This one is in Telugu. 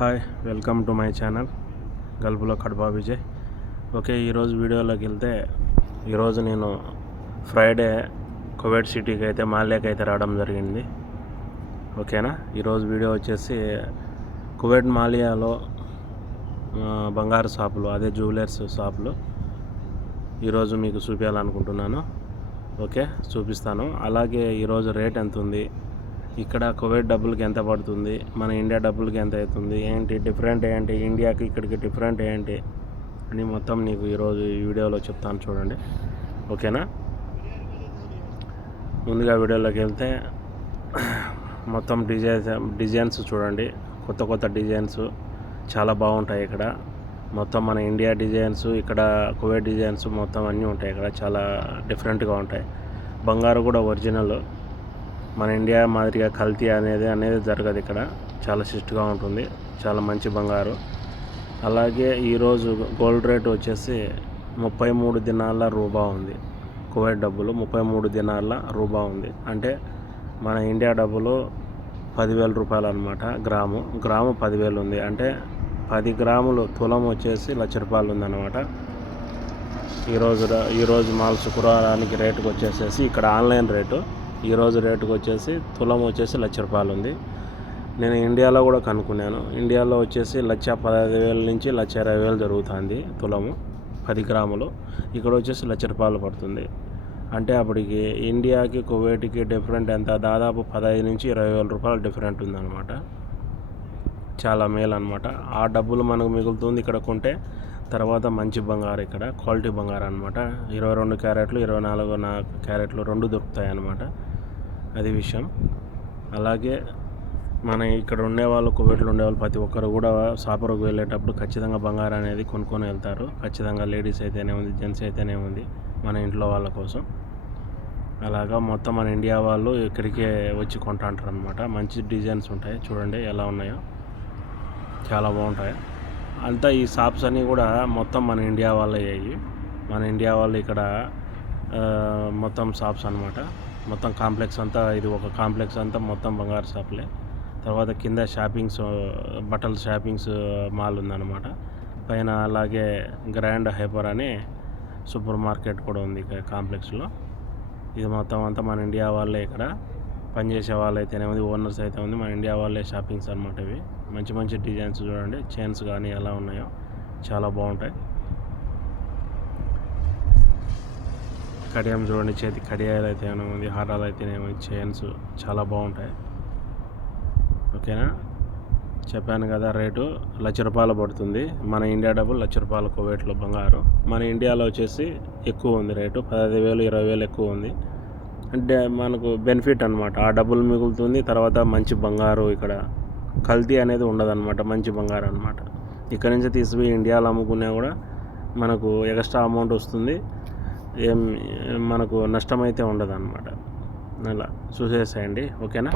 Hi, welcome to my channel గల్పులో కడప విజయ్. ఓకే, ఈరోజు వీడియోలోకి వెళ్తే ఈరోజు నేను ఫ్రైడే కువైట్ సిటీకి అయితే మాల్యాకి అయితే రావడం జరిగింది. ఓకేనా, ఈరోజు వీడియో వచ్చేసి కువైట్ మాలియాలో బంగారు షాపులు, అదే జ్యువెలర్స్ షాపులు ఈరోజు మీకు చూపించాలనుకుంటున్నాను. ఓకే, చూపిస్తాను. అలాగే ఈరోజు రేట్ ఎంత ఉంది, ఇక్కడ కువైట్ డబ్బులకి ఎంత పడుతుంది, మన ఇండియా డబ్బులకి ఎంత అవుతుంది, ఏంటి డిఫరెంట్, ఏంటి ఇండియాకి ఇక్కడికి డిఫరెంట్ ఏంటి అని మొత్తం నీకు ఈరోజు ఈ వీడియోలో చెప్తాను, చూడండి. ఓకేనా, ముందుగా వీడియోలోకి వెళ్తే మొత్తం డిజైన్స్ చూడండి. కొత్త కొత్త డిజైన్స్ చాలా బాగుంటాయి ఇక్కడ. మొత్తం మన ఇండియా డిజైన్స్, ఇక్కడ కువైట్ డిజైన్స్ మొత్తం అన్నీ ఉంటాయి ఇక్కడ. చాలా డిఫరెంట్గా ఉంటాయి. బంగారు కూడా ఒరిజినల్, మన ఇండియా మాదిరిగా కల్తీ అనేది జరగదు ఇక్కడ. చాలా స్ట్రిక్ట్గా ఉంటుంది, చాలా మంచి బంగారు. అలాగే ఈరోజు గోల్డ్ రేట్ వచ్చేసి 33 దినాల రూబా ఉంది. కువైట్ డబ్బులు 33 దినాల రూబా ఉంది. అంటే మన ఇండియా డబ్బులు 10,000 రూపాయలు అనమాట. గ్రాము 10,000 ఉంది. అంటే 10 గ్రాములు తులం వచ్చేసి ₹1,00,000 ఉందన్నమాట. ఈరోజు మాల్ శుక్రవారానికి రేటుకు వచ్చేసేసి ఇక్కడ ఆన్లైన్ రేటు, ఈరోజు రేటుకు వచ్చేసి తులం వచ్చేసి ₹1,00,000 ఉంది. నేను ఇండియాలో కూడా కనుక్కున్నాను. ఇండియాలో వచ్చేసి 1,15,000 నుంచి 1,20,000 జరుగుతుంది తులము 10 గ్రాములు. ఇక్కడ వచ్చేసి ₹1,00,000 పడుతుంది. అంటే అప్పటికి ఇండియాకి కువైట్కి డిఫరెంట్ ఎంత, దాదాపు 15,000 నుంచి 20,000 రూపాయలు డిఫరెంట్ ఉందన్నమాట. చాలా మేలు అనమాట. ఆ డబ్బులు మనకు మిగులుతుంది ఇక్కడ కొంటే. తర్వాత మంచి బంగారు, ఇక్కడ క్వాలిటీ బంగారు అనమాట. 22 క్యారెట్లు, 24 క్యారెట్లు రెండు దొరుకుతాయి అన్నమాట. అది విషయం. అలాగే మన ఇక్కడ ఉండేవాళ్ళు, కువైట్లో ఉండేవాళ్ళు ప్రతి ఒక్కరు కూడా షాపులకు వెళ్ళేటప్పుడు ఖచ్చితంగా బంగారు అనేది కొనుక్కొని వెళ్తారు. ఖచ్చితంగా లేడీస్ అయితేనే ఉంది, జెంట్స్ అయితేనే ఉంది, మన ఇంట్లో వాళ్ళ కోసం. అలాగా మొత్తం మన ఇండియా వాళ్ళు ఇక్కడికే వచ్చి కొంటాంటారు అనమాట. మంచి డిజైన్స్ ఉంటాయి, చూడండి ఎలా ఉన్నాయో, చాలా బాగుంటాయి. అంతా ఈ షాప్స్ అన్నీ కూడా మొత్తం మన ఇండియా వాళ్ళే అయ్యి, మన ఇండియా వాళ్ళు ఇక్కడ మొత్తం షాప్స్ అనమాట. మొత్తం కాంప్లెక్స్ అంతా, ఇది ఒక కాంప్లెక్స్ అంతా మొత్తం బంగారు షాపులే. తర్వాత కింద షాపింగ్స్, బట్టల షాపింగ్స్ మాల్ ఉందన్నమాట. పైన అలాగే గ్రాండ్ హైపర్ అని సూపర్ మార్కెట్ కూడా ఉంది ఇక్కడ కాంప్లెక్స్లో. ఇది మొత్తం అంతా మన ఇండియా వాళ్ళే, ఇక్కడ పనిచేసే వాళ్ళు అయితేనే ఉంది, ఓనర్స్ అయితే ఉంది, మన ఇండియా వాళ్ళే షాపింగ్స్ అనమాట. ఇవి మంచి మంచి డిజైన్స్ చూడండి. చైన్స్ కానీ ఎలా ఉన్నాయో చాలా బాగుంటాయి. కడియం చూడండి, చేతి కడియాలు అయితేనే ఉంది, హారాలు అయితేనే ఉంది, చైన్స్ చాలా బాగుంటాయి. ఓకేనా, చెప్పాను కదా రేటు ₹1,00,000 పడుతుంది. మన ఇండియా డబ్బులు ₹1,00,000 కువైట్లో బంగారు. మన ఇండియాలో వచ్చేసి ఎక్కువ ఉంది రేటు, 15,000 20,000 ఎక్కువ ఉంది. అంటే మనకు బెనిఫిట్ అనమాట. ఆ డబ్బులు మిగులుతుంది. తర్వాత మంచి బంగారు, ఇక్కడ కల్తీ అనేది ఉండదన్నమాట. మంచి బంగారు అనమాట. ఇక్కడ నుంచి తీసుకుపోయి ఇండియాలో అమ్ముకున్నా కూడా మనకు ఎక్స్ట్రా అమౌంట్ వస్తుంది. మనకు నష్టం అయితే ఉండదు అనమాట. అలా చూసేసేయండి. ఓకేనా.